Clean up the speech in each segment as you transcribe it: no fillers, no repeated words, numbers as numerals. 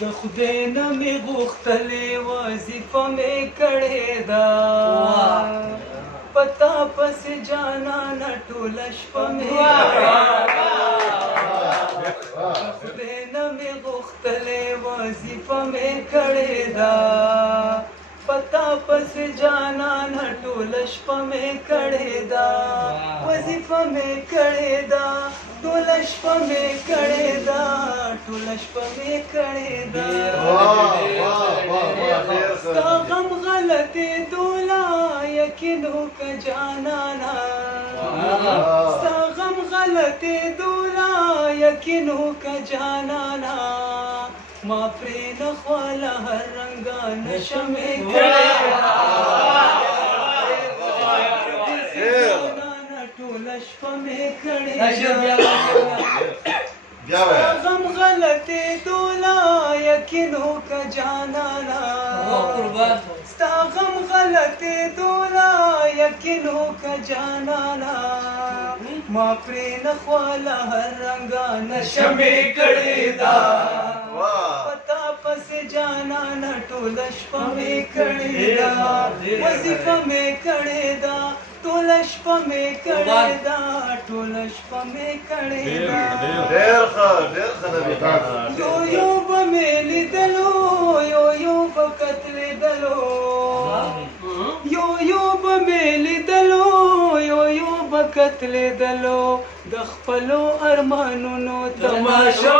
د خدای نه مې غوښتلې وظیفه مې کړې ده پتا پسې جانانه ټوله شپه مې خدای نه مې غوښتلې وظیفه مې کړې ده پتا پسې جانانه ټوله شپه مې کړې ده وظیفه مې کړې ده ټوله شپه مې کړې ده ټوله شپه مې کړې ده ستا غم غلطېدو لا یقین وکړه جانانه ستا غم غلطېدو لا یقین وکړه جانانه ما پرې نه خواله هر رنګه نشه مې کړې جانانه ټوله شپه مې کړې ستا غم غلطېدو لا یقین وکړه جانانه ستا غم غلطېدو لا یقین وکړه جانانه ما پرې نه خواله هر رنګه نشه مې کړې ده پتا پسې جانانه ټوله شپه مې کړې ده وظیفه مې کړې ده ټوله شپه مې کړې ده ټوله شپه مې کړې ده یو یو به مې لیدلو یو به کتلېدلو یو به مې لیدلو یو به کتلېدلو د خپلو ارمانونو تماشا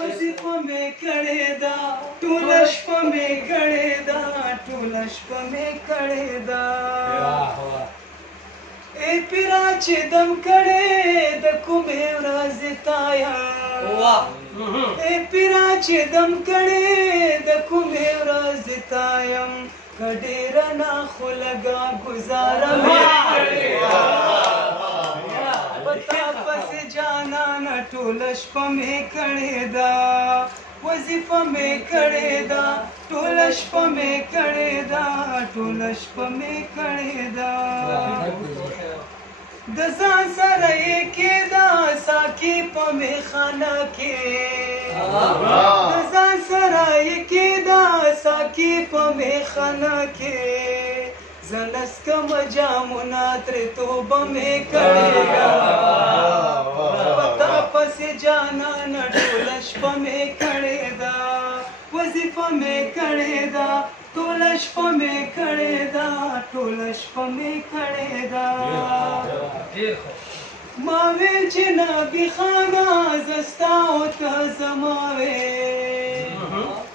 وظیفه مې کړې ده ټوله شپه مې کړې ده ټوله شپه مې کړې ده ای پیرا چې دم کړې د کومې ورځې تایا ای پیرا چې دم کړې د کومې ورځې تایم که ډېره ناخو لږه ګزاره مې کړې ده پتا پسې جانانه ټوله شپه مې کړې ده وظیفه مې کړې ده ټوله شپه مې کړې ده ټوله شپه مې کړې ده د ځان سره یې کېده ساقي په میخانه کې د ځان سره یې کېده ساقي په میخانه کې زه نسکم جامونه ترې توبه مې کړې ده پتا پسې جانانه ټوله شپه مې کړې ده وظیفه مې کړې ده ټوله شپه مې کړې ده ټوله شپه مې کړې ده ما ویل چې نبي خانه زه ستا او ته زما وې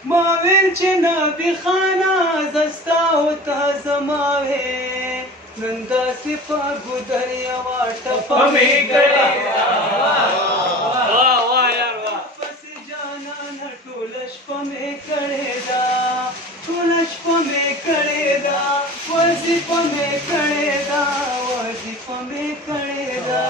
ما ویل چې نبي خانه زه ستا او ته زما وې نن داسې په ګودر یوه ټپه مې کړې ده پسې جانانه ټوله شپه مې کړې ده ټوله شپه مې کړې ده وظیفه مې کړې ده وظیفه مې کړې ده